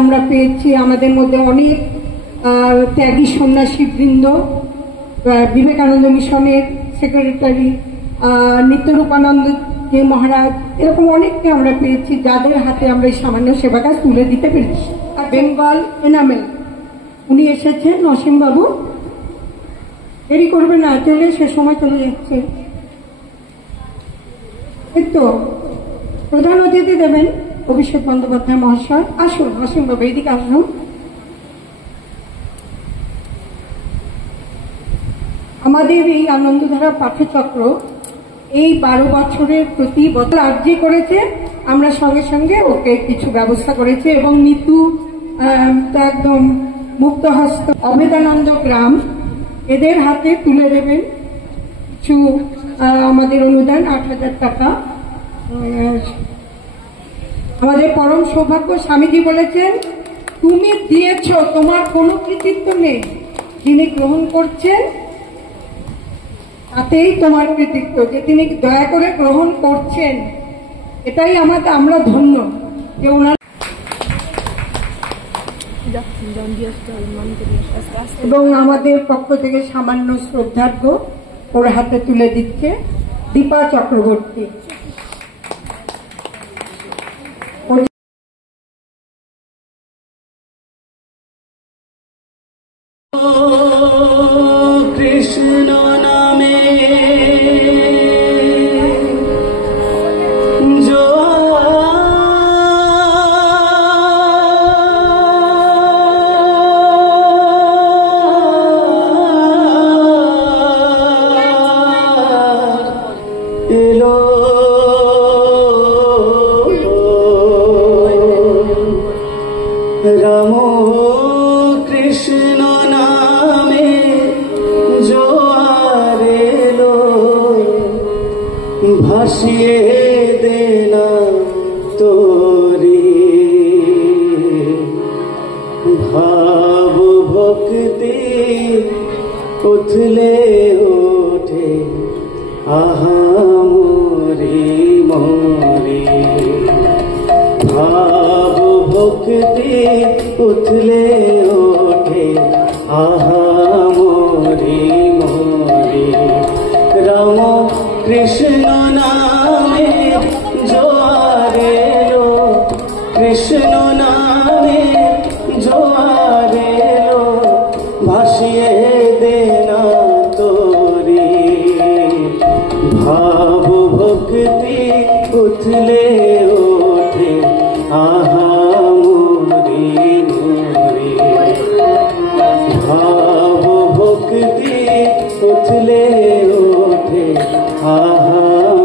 আমরা পেয়েছি আমাদের মধ্যে অনেক ত্যাগী সন্ন্যাসী বৃন্দ, বিবেকানন্দ মিশনের সেক্রেটারি নিত্যরূপানন্দ যে মহারাজ, এরকম অনেককে আমরা পেয়েছি যাদের হাতে আমরা এই সামান্য সেবা কাজ তুলে দিতে পেরেছি। আর বেঙ্গল এনামেল উনি এসেছেন, অসীম বাবু, দেরি করবে না, চলে সে সময় চলে যাচ্ছে। তো প্রধান অতিথি দেবেন অভিষেক বন্দ্যোপাধ্যায় মহাশয়। আসুন অসীম বাবু, এদিকে আসুন। আমাদের এই আনন্দধারা পাঠচক্র এই 12 বছরের প্রতি বছর আর্জি করেছে, আমরা সঙ্গে সঙ্গে ওকে কিছু ব্যবস্থা করেছি এবং মৃত্যু একদম মুক্তহস্ত অবেদানন্দ গ্রাম এদের হাতে তুলে দেবেন কিছু আমাদের অনুদান 8,000 টাকা। আমাদের পরম সৌভাগ্য, স্বামীজি বলেছেন তুমি দিয়েছ, তোমার কোনো কৃতিত্ব নেই, যিনি গ্রহণ করছেন তাতেই তোমার কৃতিত্ব, যে তিনি দয়া করে গ্রহণ করছেন, এটাই আমরা ধন্য যে ওনার। এবং আমাদের পক্ষ থেকে সামান্য শ্রদ্ধার্ঘ ওর হাতে তুলে দিচ্ছে দীপা চক্রবর্তী। কৃষ্ণ নামে এলো রাম কৃষ্ণ নামে জোয়ার এলো, ভাসিয়ে দেনা তোরি ভাব ভক্তি উথলে ওঠে আহা মোরি মোরি, ভাব ভক্তি উথলে ওঠে আহা মোরি মোরি, রাম কৃষ্ণ নামে জোয়ার এলো, কৃষ্ণ নামে জোয়ার এলো, ভাসিয়ে দেনা তোরি ভাব ভক্তি উথলে ওঠে আহা মোরি মোরি, ভাব ভক্তি উথলে ওঠে আহা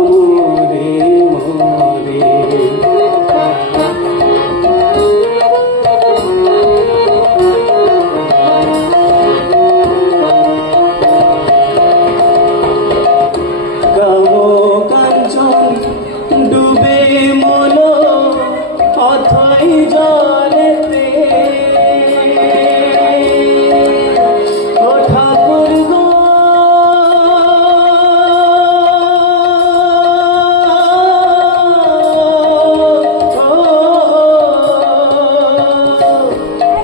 মোরি মোরি। কামো কাঞ্চন ডুবে মলো অথই জলেতে, ও ঠাকুর গো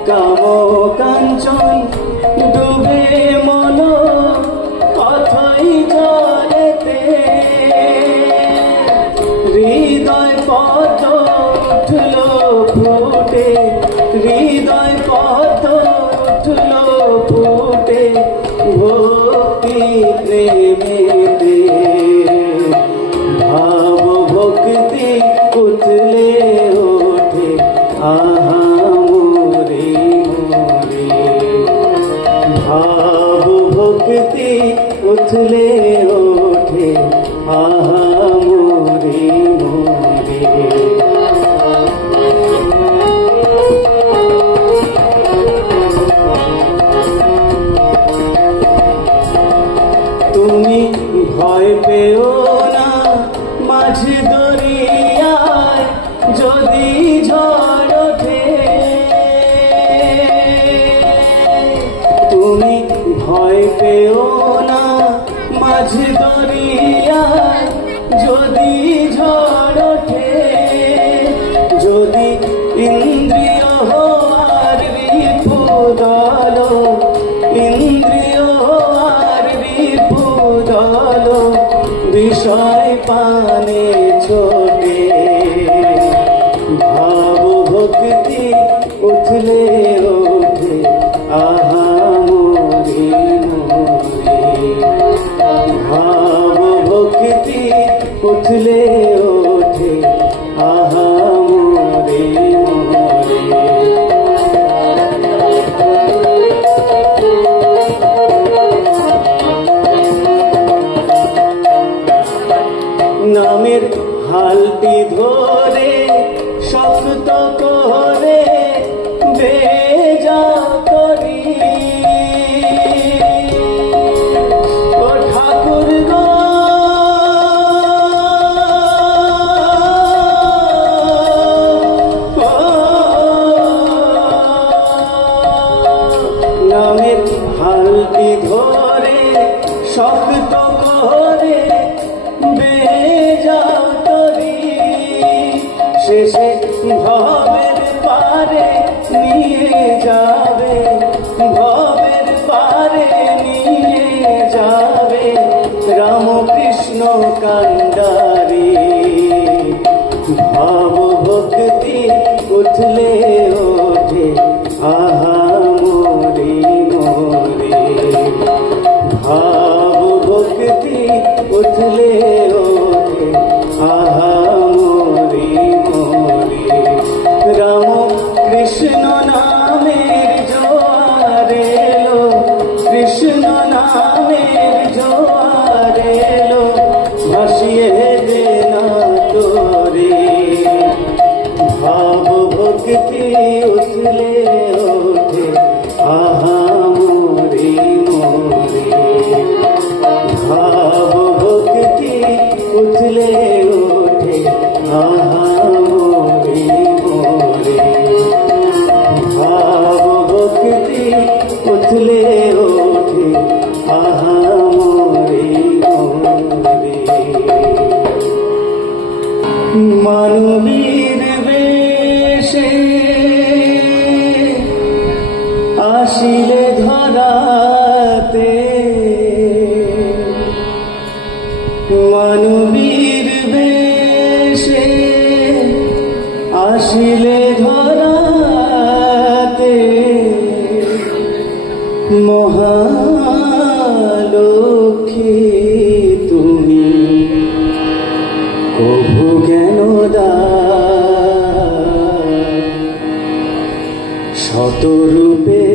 কামো কাঞ্চন ডুবে মলো অথই জলেতে, হৃদয় পদ্ম উঠলো ফুটে, হৃদয় পদ্ম উঠলো ফুটে, ভক্তি প্রেমেতে ভাব ভক্তি উঠলে ওঠে আহা মোরি মোরি, ভাব ভক্তি উথলে ওঠে আহা মোরি মোরি। তুমি ভয় পেও না মাঝ দরিয়ায় যদি ঝড় ওঠে, তুমি ভয় পেও না মাঝ দরিয়ায় যদি ঝড় ওঠে, যদি ইন্দ্রিয় তোমায় পানে ছোটে ভাব ভক্তি উঠলে ওঠে আহা মোরে মোরে ভাব ভক্তি উঠলে ওঠে আহা মোরে মোরে নামের হালটি ধরে শক্ত করে বেজা করি ও ঠাকুর গো নামের হালটি ধরে শক্ত করে বেজা করি শেষে ভবের পারে নিয়ে যাবে ভবের পারে নিয়ে যাবে রামকৃষ্ণ কান্ডারি ভাব ভক্তি উঠলে ওঠে আহা মোরে মোরে ভাব ভক্তি উঠলে ওঠে আহা মোরে মোরে রাম কৃষ্ণ নামের জোয়ার এলো কৃষ্ণ নামের জোয়ার এলো ভাসিয়ে দে না তোরে ভাব ভক্তি উঠলে ওঠে আহা মোরে মোরে ভাব ভক্তি উঠলে ওঠে আহা মোরে মোরে ভাব ভক্তি উঠলে ওঠে আহা মোরে মোরে মানবীর বেশে আসিলে ধরাতে মানবীর বেশে আসিলে ধরাতে মহালক্ষ্মী তুমি কভু জ্ঞান শতরূপে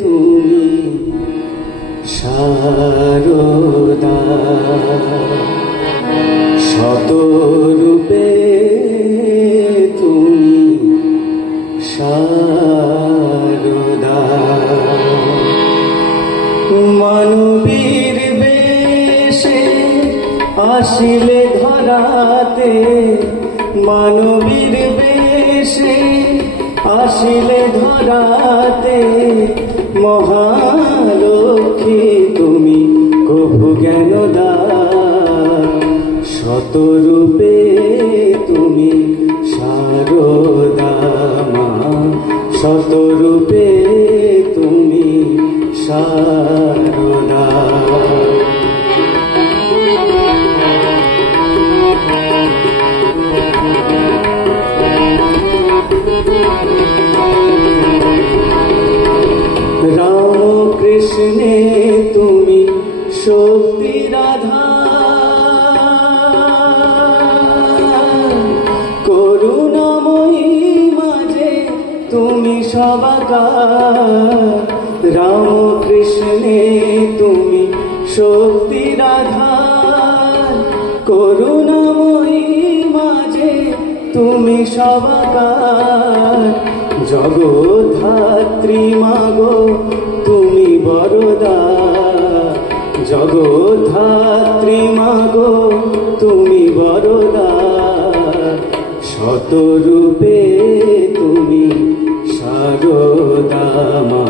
তুমি শারদা শতরূপে তুমি শারদা মানবীর বেশে আসিলে ধরাতে মানবীর বেশে আসিলে ধরাতে মহালক্ষ্মী তুমি কভু জ্ঞান শতরূপে তুমি শারদা মা শতরূপে তুমি শারদা রাম কৃষ্ণে তুমি শক্তি রাধা করুণাময়ী মাঝে তুমি সবাকার রাম কৃষ্ণে তুমি শক্তি রাধা করুণাময়ী মাঝে তুমি সবাকার জগদ্ধাত্রী মাগো তুমি বরদা জগদ্ধাত্রী মাগো তুমি বরদা শতরূপে তুমি শারদা মা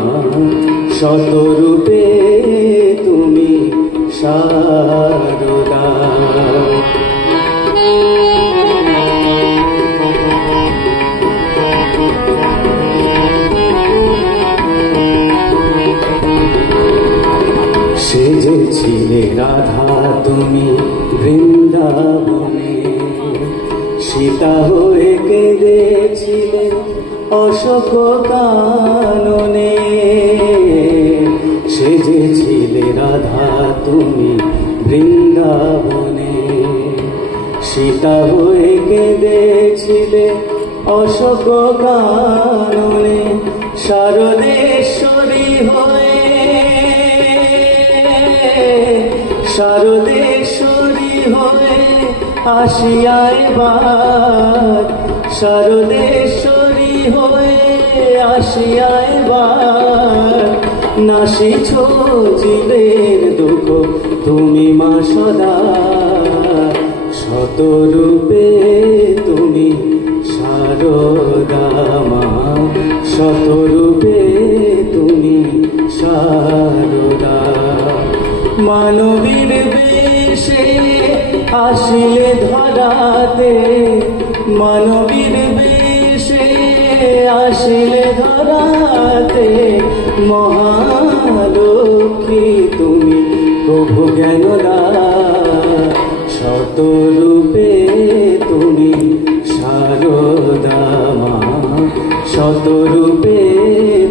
শতরূপে তুমি শারদা সেজেছিলে রাধা তুমি বৃন্দাবনে। সীতা হয়ে কেঁদেছিলে অশোক কাননে, সেজেছিলে রাধা তুমি বৃন্দাবনে। সীতা হয়ে কেঁদেছিলে অশোক কাননে, শারদেশ্বরী হয়ে, শারদেশ্বরী হয়ে আসিয়া এবার, শারদেশ্বরী হয়ে আসিয়া এবার। নাসিছ জীবের দুঃখ তুমি মা সদা, শতরূপে তুমি শারদা মা, শতরূপে তুমি শারদা। মানবীর বেশে আসিলে ধরাতে, মানবীর বেশে আসিলে ধরাতে, মহালক্ষ্মী তুমি প্রভু জ্ঞানদা, শতরূপে তুমি শারদা মা, শতরূপে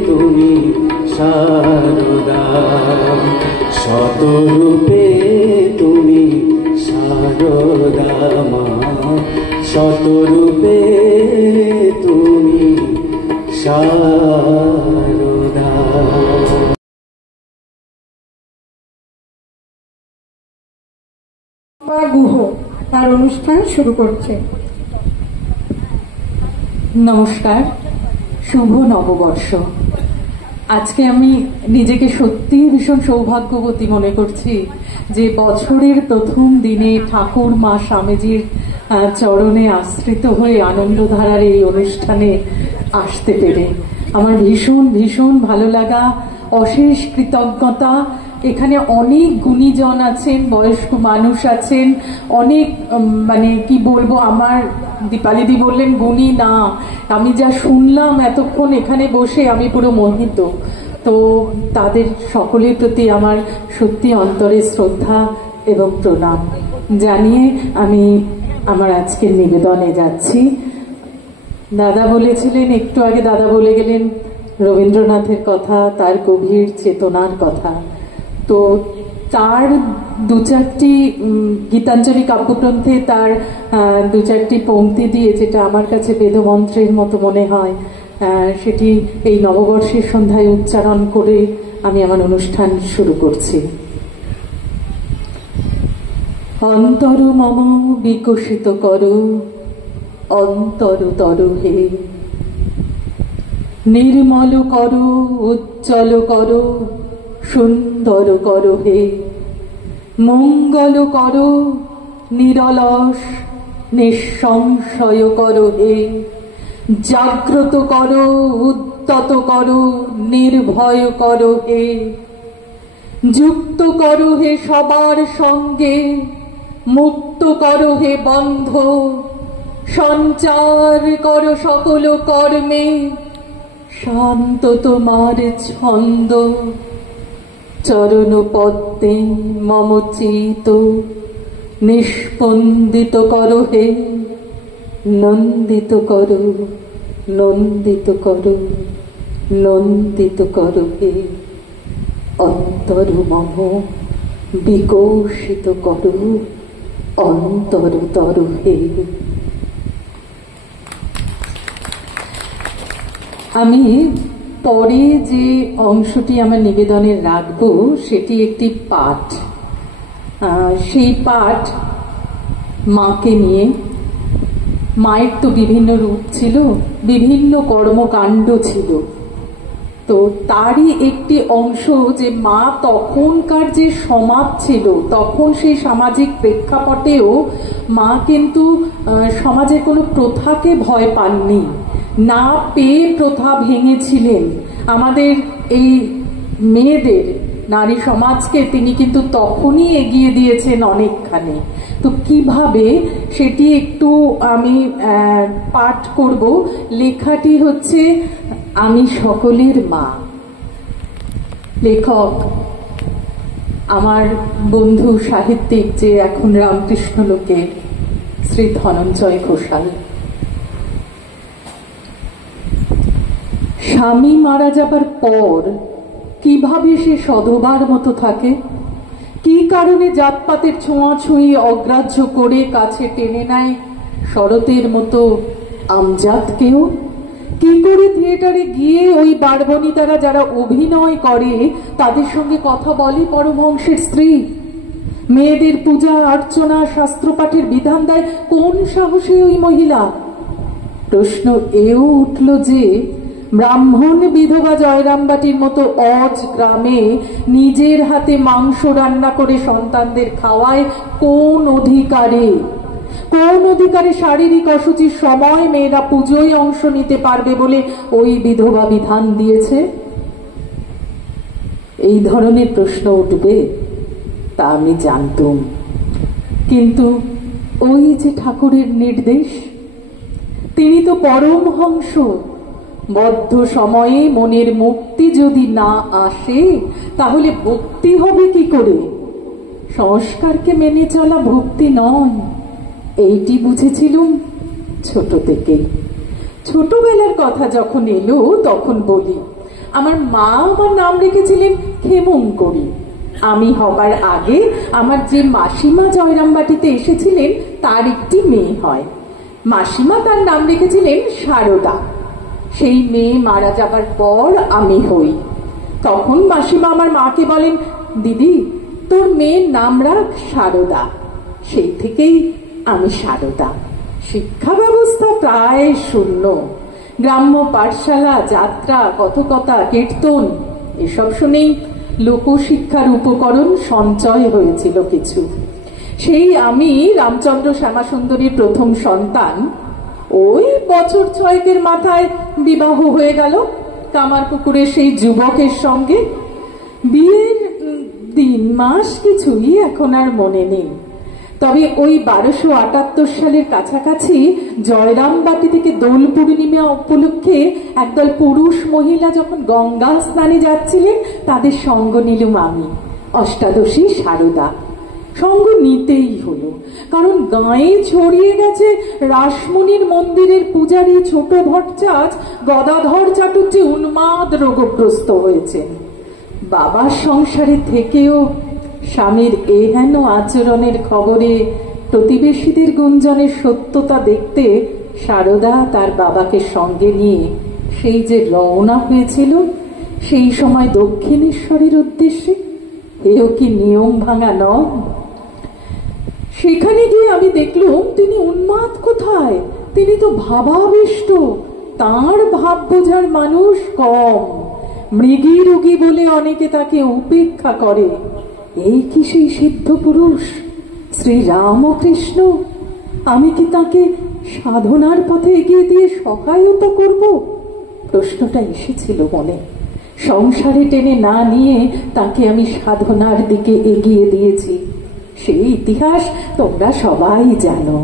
তুমি শারদা, শতরূপে তুমি শারদা মা, শতরূপে তুমি শারদা। গুহ তার অনুষ্ঠান শুরু করছে। নমস্কার, শুভ নববর্ষ। আজকে আমি নিজেকে সত্যি ভীষণ সৌভাগ্যবতী মনে করছি যে বছরের প্রথম দিনে ঠাকুর মা স্বামীজির চরণে আশ্রিত হয়ে আনন্দধারার এই অনুষ্ঠানে আসতে পেরে আমার ভীষণ ভীষণ ভালো লাগা, অশেষ কৃতজ্ঞতা। এখানে অনেক গুণীজন আছেন, বয়স্ক মানুষ আছেন, অনেক মানে কি বলবো, আমার দীপালিদি বললেন গুণী না, আমি যা শুনলাম এতক্ষণ এখানে বসে আমি পুরো মোহিত। তো তাদের সকলের প্রতি আমার সত্যি অন্তরে শ্রদ্ধা এবং প্রণাম জানিয়ে আমি আমার আজকের নিবেদনে যাচ্ছি। দাদা বলেছিলেন, একটু আগে দাদা বলে গেলেন রবীন্দ্রনাথের কথা, তার গভীর চেতনার কথা। তো তার দু চারটি গীতাঞ্জলি কাব্যগ্রন্থে তার দু চারটি পংক্তি দিয়ে, যেটা আমার কাছে বেদমন্ত্রের মতো মনে হয়, সেটি এই নববর্ষের সন্ধ্যায় উচ্চারণ করে আমি আমার অনুষ্ঠান শুরু করছি। অন্তর মম বিকশিত করো অন্তরতর হে, নির্মল করো উজ্জ্বল করো সুন্দর করো হে, মঙ্গল করো নিরলস নিঃসংশয় করো হে, জাগ্রত করো উদ্যত করো নির্ভয় করো হে, যুক্ত করো হে সবার সঙ্গে, মুক্ত করো হে বন্ধ, সঞ্চার করো সকল কর্মে, শান্ত তোমার ছন্দ, চরণ পদ্মে মম চিত নিষ্পন্দিত করো হে, নন্দিত করো নন্দিত করো নন্দিত করো হে, অন্তর মম বিকশিত করো অন্তরতর হে। আমি পরে যে অংশটি আমার নিবেদনের রাখবো সেটি একটি পাঠ। সেই পাঠ মাকে নিয়ে। মায়ের তো বিভিন্ন রূপ ছিল, বিভিন্ন কর্মকাণ্ড ছিল, তো তারই একটি অংশ যে মা তখনকার যে সমাজ ছিল, তখন সেই সামাজিক প্রেক্ষাপটেও মা কিন্তু সমাজের কোনো প্রথাকে ভয় পাননি, না পেয়ে প্রথা ভেঙেছিলেন। আমাদের এই মেয়েদের, নারী সমাজকে তিনি কিন্তু তখনই এগিয়ে দিয়েছেন অনেকখানি। তো কিভাবে সেটি একটু আমি পাঠ করব। লেখাটি হচ্ছে আমি সকলের মা। লেখক আমার বন্ধু সাহিত্যিক যে এখন রামকৃষ্ণ লোকে, শ্রী ধনঞ্জয় ঘোষাল। স্বামী মারা যাবার পর কিভাবে সে সধবার মতো থাকে, কি কারণে জাতপাতের ছোঁয়াছুঁয়ি অগ্রাহ্য করে কাছে টেনে নেয় শরতের মতো আমজাদকেও, কি করে থিয়েটারে গিয়ে ওই বারবনিতারা যারা অভিনয় করে তাদের সঙ্গে কথা বলে পরমহংসের স্ত্রী, মেয়েদের পূজা অর্চনা শাস্ত্রপাঠের বিধান দেয় কোন সাহসে ওই মহিলা। প্রশ্ন এও উঠল যে ব্রাহ্মণ বিধবা জয়রামবাটির মতো অজ গ্রামে নিজের হাতে মাংস রান্না করে সন্তানদের খাওয়ায় কোন অধিকারে, কোন অধিকারে শারীরিক অসুচির সময় মেয়েরা পুজোয় অংশ নিতে পারবে বলে ওই বিধবা বিধান দিয়েছে? এই ধরনের প্রশ্ন উঠবে তা আমি জানতুম, কিন্তু ওই যে ঠাকুরের নির্দেশ, তিনি তো পরমহংস। বদ্ধ সময়ে মনের মুক্তি যদি না আসে তাহলে ভক্তি হবে কি করে? সংস্কারকে মেনে চলা ভক্তি নয়, এইটি বুঝেছিলুম ছোট থেকে। ছোটবেলার কথা যখন এলো তখন বলি, আমার মা আমার নাম রেখেছিলেন ক্ষেমঙ্করী। আমি হবার আগে আমার যে মাসিমা জয়রামবাটিতে এসেছিলেন তার একটি মেয়ে হয়, মাসিমা তার নাম রেখেছিলেন সারদা। সেই মেয়ে মারা যাবার পর আমি হই। তখন মাসিমা আমার মাকে বলেন, দিদি তোর মেয়ের নাম রাখ সারদা। সেই থেকেই আমি সারদা। শিক্ষা ব্যবস্থা প্রায় শূন্য। গ্রাম্য পাঠশালা, যাত্রা, কথকতা, কীর্তন এসব শুনেই লোকশিক্ষার উপকরণ সঞ্চয় হয়েছিল কিছু। সেই আমি রামচন্দ্র শ্যামাসুন্দরীর প্রথম সন্তান। ওই বছর 6 মাথায় বিবাহ হয়ে গেল কামারপুকুরের সেই যুবকের সঙ্গে। বিয়ের দিন মাস কিছুই এখন আর মনে নেই, তবে ওই 1278 সালের কাছাকাছি জয়রামবাটি থেকে দোল পূর্ণিমা উপলক্ষে একদল পুরুষ মহিলা যখন গঙ্গা স্নানে যাচ্ছিলেন তাদের সঙ্গ নিলুম আমি, অষ্টাদশী সারদা। সঙ্গ নিতেই হলো, কারণ গাঁয়ে ছড়িয়ে গেছে রাসমণির মন্দিরের পূজারী ছোট ভট্টাচ গদাধর চাটুর্যে উন্মাদ রোগগ্রস্ত হয়েছেন। বাবার সংসারে থেকেও স্বামীর এহেন আচরণের খবরে প্রতিবেশীদের গুঞ্জনের সত্যতা দেখতে সারদা তার বাবাকে সঙ্গে নিয়ে সেই যে রওনা হয়েছিল সেই সময় দক্ষিণেশ্বরের উদ্দেশ্যে, এও কি নিয়ম ভাঙা নয়? সেখানে গিয়ে আমি দেখলুম তিনি উন্মাদ কোথায়, তিনি তো ভাবাবিষ্ট। তাঁর ভাব বোঝার মানুষ কম, মৃগী রোগী বলে অনেকে তাকে উপেক্ষা করে। এই কি সেই সিদ্ধ পুরুষ শ্রী রামকৃষ্ণ? আমি কি তাকে সাধনার পথে এগিয়ে দিয়ে সহায়তা করব? প্রশ্নটা এসেছিল মনে। সংসারে টেনে না নিয়ে তাকে আমি সাধনার দিকে এগিয়ে দিয়েছি। সেই ইতিহাস তোমরা সবাই জানো,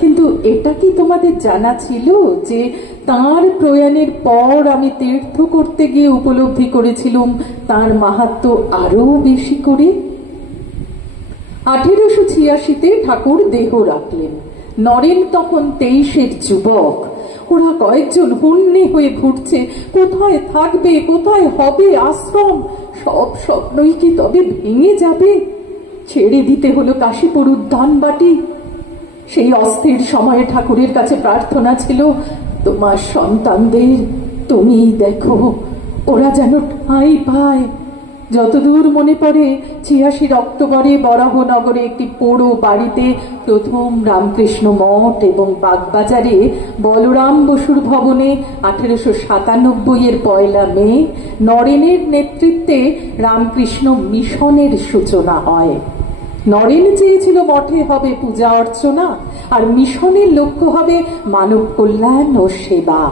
কিন্তু এটা কি তোমাদের জানা ছিল যে তাঁর প্রয়াণের পর আমি তীর্থ করতে গিয়ে উপলব্ধি করেছিলাম তাঁর মাহাত্ম্য আরো বেশি করে? 1886-তে ঠাকুর দেহ রাখলেন। নরেন তখন 23-এর যুবক। ওরা কয়েকজন হন্যে হয়ে ঘুরছে, কোথায় থাকবে, কোথায় হবে আশ্রম। সব স্বপ্নই কি তবে ভেঙে যাবে? ছেড়ে দিতে হলো কাশীপুর উদ্যানবাটি। সেই অস্থির সময়ে ঠাকুরের কাছে প্রার্থনা ছিল, তোমার সন্তানদের তুমি দেখো, ওরা যেন ঠাঁই পায়। যতদূর মনে পড়ে 86 অক্টোবরে বরাহনগরে একটি পোড়ো বাড়িতে প্রথম রামকৃষ্ণ মঠ এবং বাগবাজারে বলরাম বসুর ভবনে 1897-এর 1 মে নরেনের নেতৃত্বে রামকৃষ্ণ মিশনের সূচনা হয়। নরেন চেয়েছিল মঠে হবে পূজা অর্চনা, আর মিশনের লক্ষ্য হবে মানব কল্যাণ ও সেবা।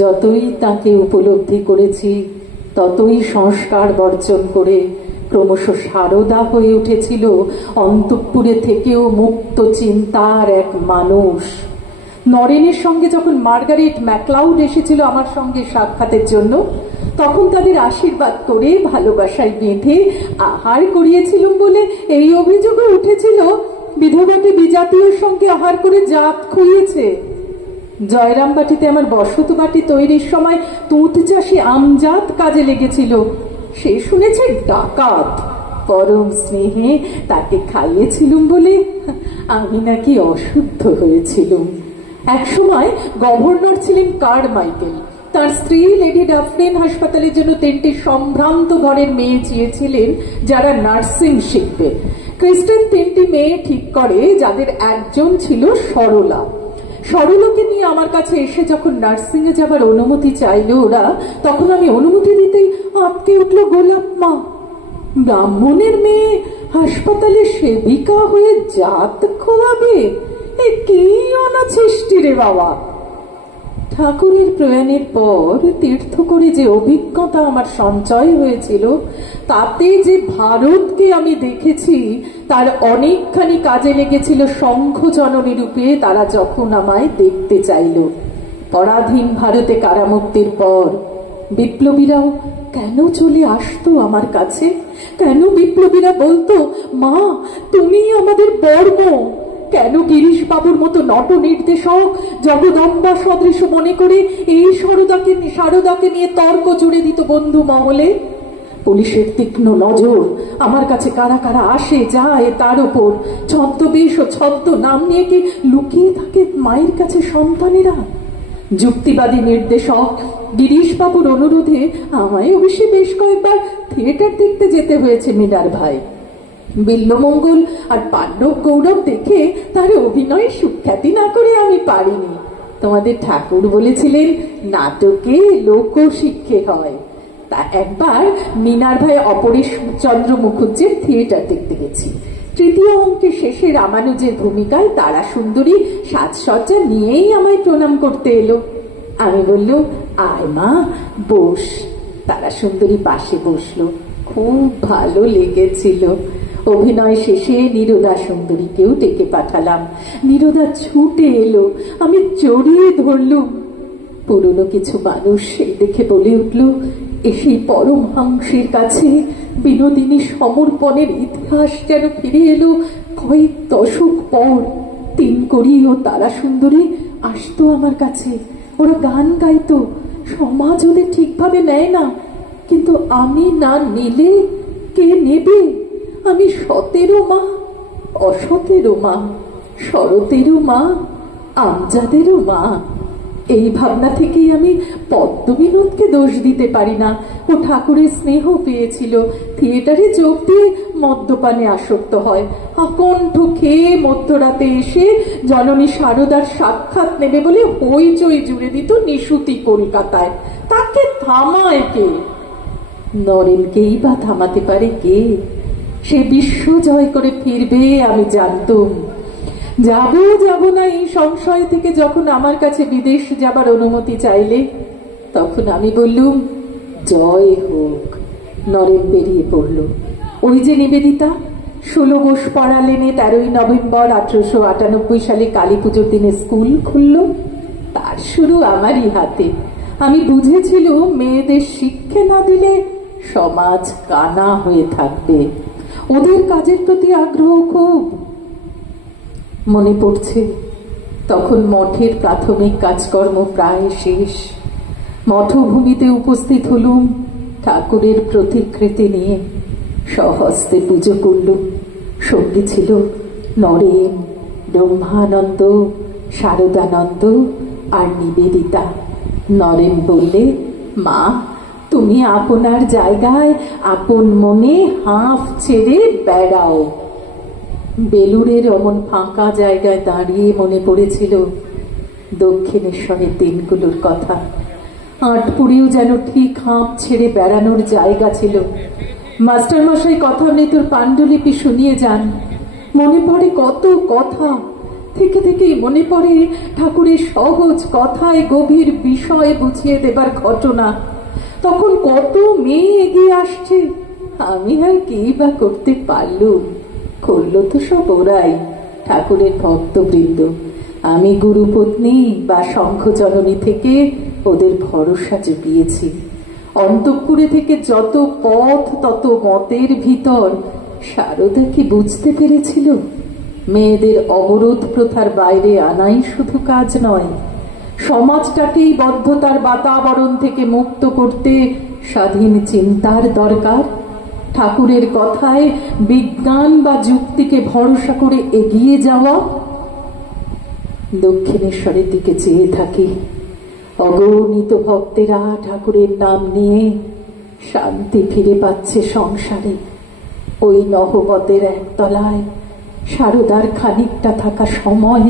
যতই তাকে উপলব্ধি করেছি ততই সংস্কার বর্জন করে ক্রমশ সারদা হয়ে উঠেছিল অন্তঃপুরে থেকেও মুক্ত চিন্তার এক মানুষ। নরেনের সঙ্গে যখন মার্গারেট ম্যাকলাউড এসেছিল আমার সঙ্গে সাক্ষাতের জন্য, তখন তাদের আশীর্বাদ করে ভালোবাসায় বেঁধে আহার করিয়েছিলুম বলে এই অভিযোগও উঠেছিল বিধবাকে বিজাতীয় সঙ্গে আহার করে জাত খুইয়েছে। জয়রামবাটিতে আমার বসত বাটি তৈরির সময় তুঁত চাষি আমজাত কাজে লেগেছিল, সে শুনেছে ডাকাত। পরম স্নেহে তাকে খাইয়েছিলুম বলে আমি নাকি অশুদ্ধ হয়েছিলুম। এক সময় গভর্নর ছিলেন কারমাইকেল, তার স্ত্রী লেডি ডাফরিন হাসপাতালের জন্য 3টি সম্ভ্রান্ত ঘরের মেয়ে চেয়েছিলেন যারা নার্সিং শিখবে। ক্রিস্টেন 3টি মেয়ে ঠিক করে, যাদের একজন ছিল সরলা। সরলাকে নিয়ে আমার কাছে এসে যখন নার্সিং এ যাবার অনুমতি চাইল ওরা, তখন আমি অনুমতি দিতেই আটকে উঠল গোলাপ মা। ব্রাহ্মণের মেয়ে হাসপাতালে সেবিকা হয়ে জাত খোয়াবে, এ কি অনাছিষ্টি রে বাবা। ঠাকুরের প্রয়াণের পর তীর্থ করে যে অভিজ্ঞতা আমার সঞ্চয় হয়েছিল, তাতে যে ভারতকে আমি দেখেছি তার অনেকখানি কাজে লেগেছিল শঙ্খ জননী রূপে তারা যখন আমায় দেখতে চাইল। পরাধীন ভারতে কারামুক্তির পর বিপ্লবীরাও কেন চলে আসতো আমার কাছে? কেন বিপ্লবীরা বলতো, মা তুমি আমাদের বর্ম? কেন গিরিশ বাবুর মতো নট নির্দেশক জগদম্বা সদৃশ মনে করে এই সারদাকে নিয়ে তর্ক জুড়ে দিত বন্ধু মহলে? পুলিশের তীক্ষ্ণ নজর আমার কাছে কারা কারা আসে যায় তার উপর। ছদ্মবেশ ও ছদ্ম নাম নিয়ে কি লুকিয়ে থাকে মায়ের কাছে সন্তানেরা? যুক্তিবাদী নির্দেশক গিরিশ বাবুর অনুরোধে আমায় অবশ্যই বেশ কয়েকবার থিয়েটার দেখতে যেতে হয়েছে মীনার ভাই। বিল্লমঙ্গল আর পাণ্ডব গৌরব দেখে তার অভিনয় সুখ্যাতি না করে আমি পারিনি। তোমাদের ঠাকুর বলেছিলেন নাটকে লোকশিক্ষে হয়। তা একবার মীনার ভাই অপরেশ চন্দ্র মুখুজ্জের থিয়েটার দেখতে গেছি। তৃতীয় অঙ্কের শেষে রামানুজের ভূমিকায় তারা সুন্দরী সাজসজ্জা নিয়েই আমায় প্রণাম করতে এলো। আমি বললুম, আয় মা বস। তারা সুন্দরী পাশে বসলো, খুব ভালো লেগেছিল। অভিনয় শেষে নীরদা সুন্দরীকেও ডেকে পাঠালাম। নীরদা ছুটে এলো, আমি জড়িয়ে ধরলুম। পুরনো কিছু মানুষ সেই দেখে বলে উঠল, এসে পরমহংসের কাছে বিনোদিনী সমর্পণের ইতিহাস যেন ফিরে এলো কয়েক দশক পর। 3 কড়ি ও তারা সুন্দরী আসতো আমার কাছে, ওরা গান গাইতো। সমাজ ওদের ঠিকভাবে নেয় না, কিন্তু আমি না নিলে কে নেবে? আমি সতেরও মা, অসতেরও মা, শরতেরও মা, আমজাদেরও মা। এই ভাবনা থেকেই আমি পদ্মবিনোদকে দোষ দিতে পারি না। ও ঠাকুরের স্নেহ পেয়েছিল, থিয়েটারে যোগ দিয়ে মদ্যপানে আসক্ত হয়। আকণ্ঠ খেয়ে মধ্যরাতে এসে জননী সারদার সাক্ষাৎ নেবে বলে হইচই জুড়ে দিত নিশুতি কলকাতায়। তাকে থামায় কে? নরেনকেই বা থামাতে পারে কে? সে বিশ্ব জয় করে ফিরবে আমি জানতুম। যাব না এই সংশয় থেকে যখন আমার কাছে বিদেশ যাবার অনুমতি চাইলে, তখন আমি বললুম, জয় হোক। নরেন বেরিয়ে পড়ল। ওই যে নিবেদিতা 16 বোস পাড়া লেনে 13ই নভেম্বর 1898 সালে কালী পুজোর দিনে স্কুল খুলল, তার শুরু আমারই হাতে। আমি বুঝেছিল মেয়েদের শিক্ষা না দিলে সমাজ কানা হয়ে থাকবে। ওদের কাজের প্রতি আগ্রহ খুব। মনে পড়ছে তখন মঠের প্রাথমিক কাজকর্ম প্রায় শেষ। মঠভূমিতে উপস্থিত হলুম ঠাকুরের প্রতিকৃতি নিয়ে, স্বহস্তে পুজো করলুম। সঙ্গী ছিল নরেন, ব্রহ্মানন্দ, শারদানন্দ আর নিবেদিতা। নরেন বললে, মা তুমি আপনার জায়গায় আপন মনে হাঁফ ছেড়ে বেড়াও। বেলুড়ের অমন ফাঁকা জায়গায় দাঁড়িয়ে মনে পড়েছিল দক্ষিণেশ্বরের দিনগুলোর কথা। আটপুরেও যেন ঠিক হাঁপ ছেড়ে বেড়ানোর জায়গা ছিল। মাস্টারমশাই কথামৃত্যুর পাণ্ডুলিপি শুনিয়ে যান। মনে পড়ে কত কথা, থেকে থেকেই মনে পড়ে ঠাকুরের সহজ কথায় গভীর বিষয় বুঝিয়ে দেবার ঘটনা। তখন কত মেয়ে এগিয়ে আসছে, আমি আর কি বা করতে পারলুম? করলো তো সব ওরাই, ঠাকুরের ভক্তবৃন্দ। আমি গুরুপত্নী বা শঙ্খজননী থেকে ওদের ভরসা জুগিয়েছি। অন্তঃপুরে থেকে যত পথ তত মতের ভিতর সারদা কি বুঝতে পেরেছিল মেয়েদের অবরোধ প্রথার বাইরে আনাই শুধু কাজ নয়, সমাজটাকেই বদ্ধতার বাতাবরণ থেকে মুক্ত করতে স্বাধীন চিন্তার দরকার। ঠাকুরের কথায় বিজ্ঞান বা যুক্তিকে ভরসা করে এগিয়ে যাওয়া। দক্ষিণেশ্বরের দিকে চেয়ে থাকি, অগণিত ভক্তেরা ঠাকুরের নাম নিয়ে শান্তি ফিরে পাচ্ছে সংসারে। ওই নহবতের একতলায় সারদার খানিকটা থাকা সময়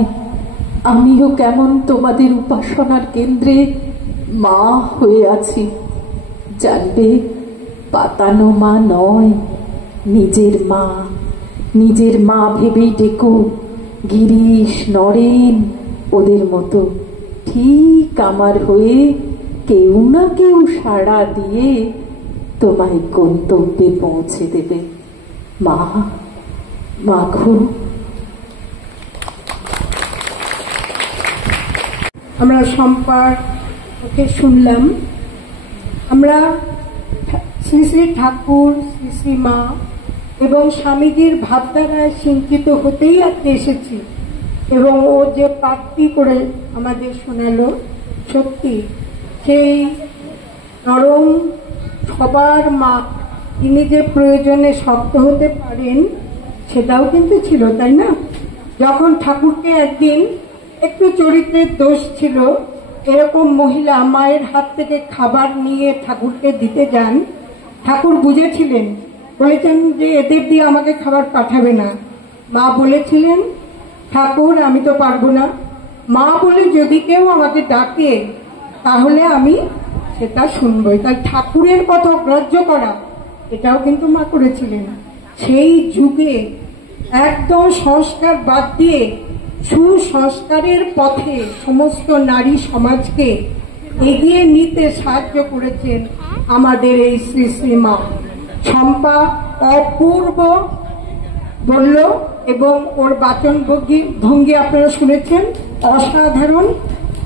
আমিও কেমন তোমাদের উপাসনার কেন্দ্রে মা হয়ে আছি। জানবে, পাতানো মা নয়, নিজের মা। নিজের মা ভেবেই ডেকো, গিরিশ, নরেন, ওদের মতো ঠিক আমার হয়ে কেউ না কেউ সাড়া দিয়ে তোমায় গন্তব্যে পৌঁছে দেবে। মা, মাগো। আমরা শম্পার ওকে শুনলাম। আমরা শ্রী শ্রী ঠাকুর, শ্রী শ্রী মা এবং স্বামীজির ভাবধারায় সিঞ্চিত হতেই আজকে এসেছি। এবং ও যে পাঠটি করে আমাদের শোনালো, সত্যি সেই নরম সবার মা, তিনি যে প্রয়োজনে শক্ত হতে পারেন সেটাও কিন্তু ছিল, তাই না? যখন ঠাকুরকে একদিন একটু চরিত্রের দোষ ছিল, এরকম মহিলা মায়ের হাত থেকে খাবার নিয়ে ঠাকুরকে দিতে যান, ঠাকুর বুঝেছিলেন, বলেছেন যে এদের দিয়ে আমাকে খাবার পাঠাবে না। মা বলেছিলেন, ঠাকুর আমি তো পারবো না, মা বলে যদি কেউ আমাকে ডাকে তাহলে আমি সেটা শুনবই। তাই ঠাকুরের কথা গ্রাহ্য করা, এটাও কিন্তু মা করেছিলেন। সেই যুগে একদম সংস্কার বাদ দিয়ে সুসংস্কারের পথে সমস্ত নারী সমাজকে এগিয়ে নিতে সাহায্য করেছেন আমাদের এই শ্রী শ্রী মা। শম্পা অপূর্ব বলল এবং ওর বাচন ভঙ্গি আপনারা শুনেছেন, অসাধারণ।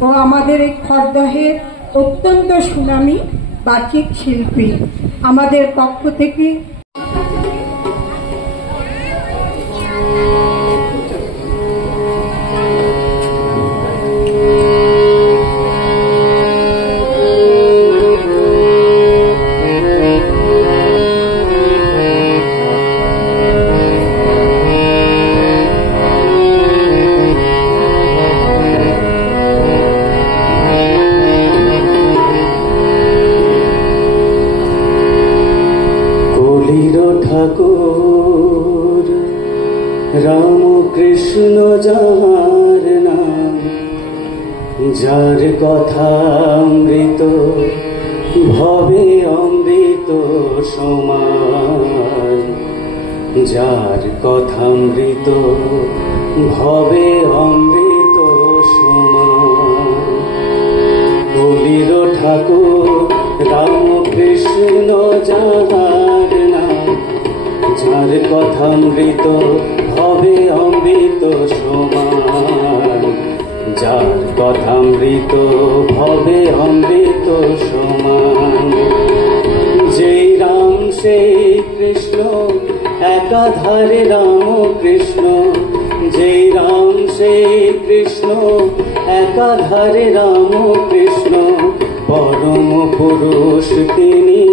ও আমাদের এই খড়দহের অত্যন্ত সুনামী বাচিক শিল্পী। আমাদের পক্ষ থেকে ঠাকুর রামকৃষ্ণ যার নাম, যার কথা অমৃত ভবে অমৃত সমান, যার কথা অমৃত ভবে অমৃত সমান। বলির ঠাকুর রামকৃষ্ণ যার নাম, যার কথা অমৃত হবে অমৃত সমান, যার কথা অমৃত হবে অমৃত সমান। যেই রাম সেই কৃষ্ণ, একাধারে রাম কৃষ্ণ, যেই রাম সেই কৃষ্ণ, একাধারে রাম কৃষ্ণ। পরম পুরুষ তিনি,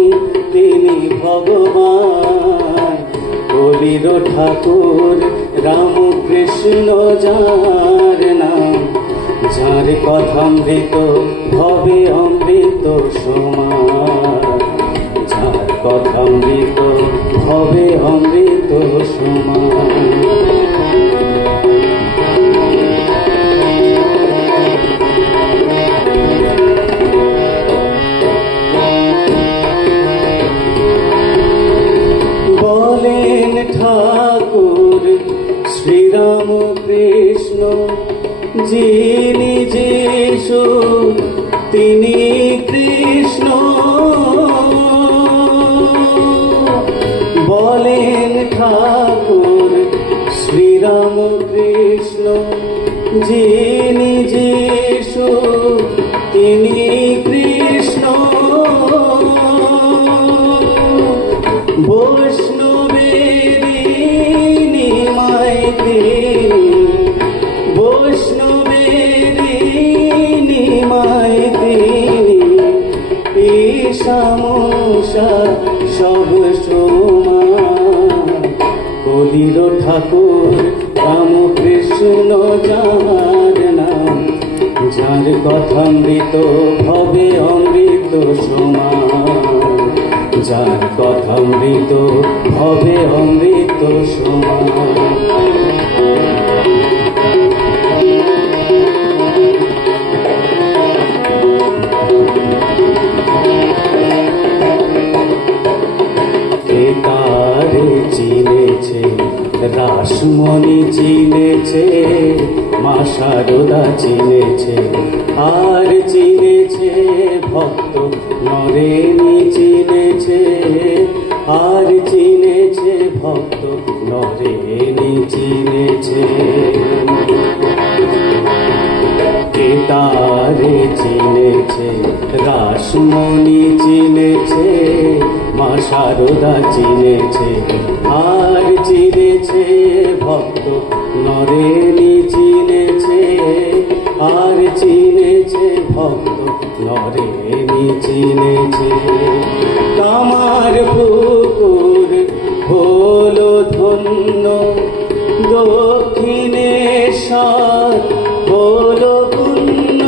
তিনি ভগবান। কলির ঠাকুর রামকৃষ্ণ যার নাম, যার কথা অমৃত হবে অমৃত সমান, যার কথা অমৃত হবে অমৃত সমান। বলেন ঠাকুর শ্রীরাম কৃষ্ণ, যিনি যিশু তিনি কৃষ্ণ। বলেন ঠাকুর শ্রীরাম কৃষ্ণ, যিনি যিশু তিনি কৃষ্ণ। সংসার সব সমান। কলির ঠাকুর রামকৃষ্ণ যার নাম, যার কথামৃত ভবে অমৃত সমান, যার কথামৃত ভবে অমৃত সমান। তারে চিনেছে রাসমণি, চিনেছে মা শারদা, চিনেছে আর চিনেছে ভক্ত নরেনি, চিনেছে আর চিনেছে ভক্ত নরেনি, চিনেছে তারে চিনেছে রাসমণি, চিনেছে মা শারদা, চিনেছে আর চিনেছে ভক্ত নরেনি, চিনেছে আর চিনেছে ভক্ত নরেনি, চিনেছে। কামার পুকুর হলো ধন্য, দক্ষিণেশ্বর হলো পুণ্য।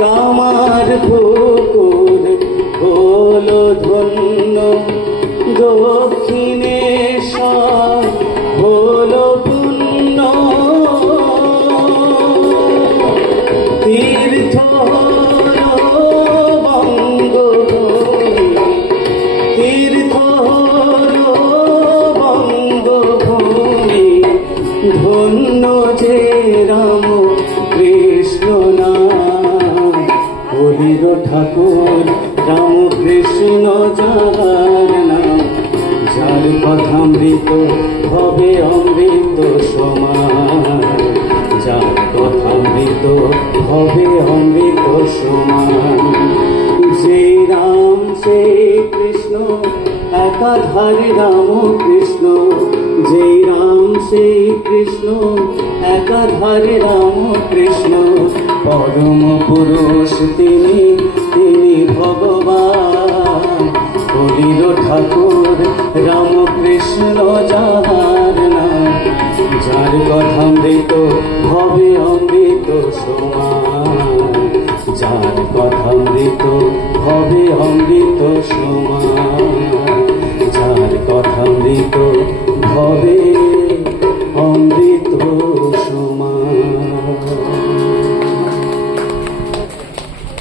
কামার পুকুর হলো ধন্য, দক্ষিণেশ্বর হলো পুণ্য। তীর্থ হলো বঙ্গভূমি, তীর্থ হলো বঙ্গভূমি। ধন্য যে রাম কৃষ্ণ নাম, কলির ঠাকুর রামকৃষ্ণ যার নাম, যার কথামৃত হবে অমৃত সমান, যার কথামৃত হবে অমৃত সমান। যে রাম সেই কৃষ্ণ একাধারে রামকৃষ্ণ, যে রাম সেই কৃষ্ণ একাধারে রামকৃষ্ণ। পরম পুরুষ তিনি, তিনি ভগবান। কলির ঠাকুর রামকৃষ্ণ যার নাম, যার কথামৃত হবে অমৃত সমান, যার কথামৃত হবে অমৃত সমান।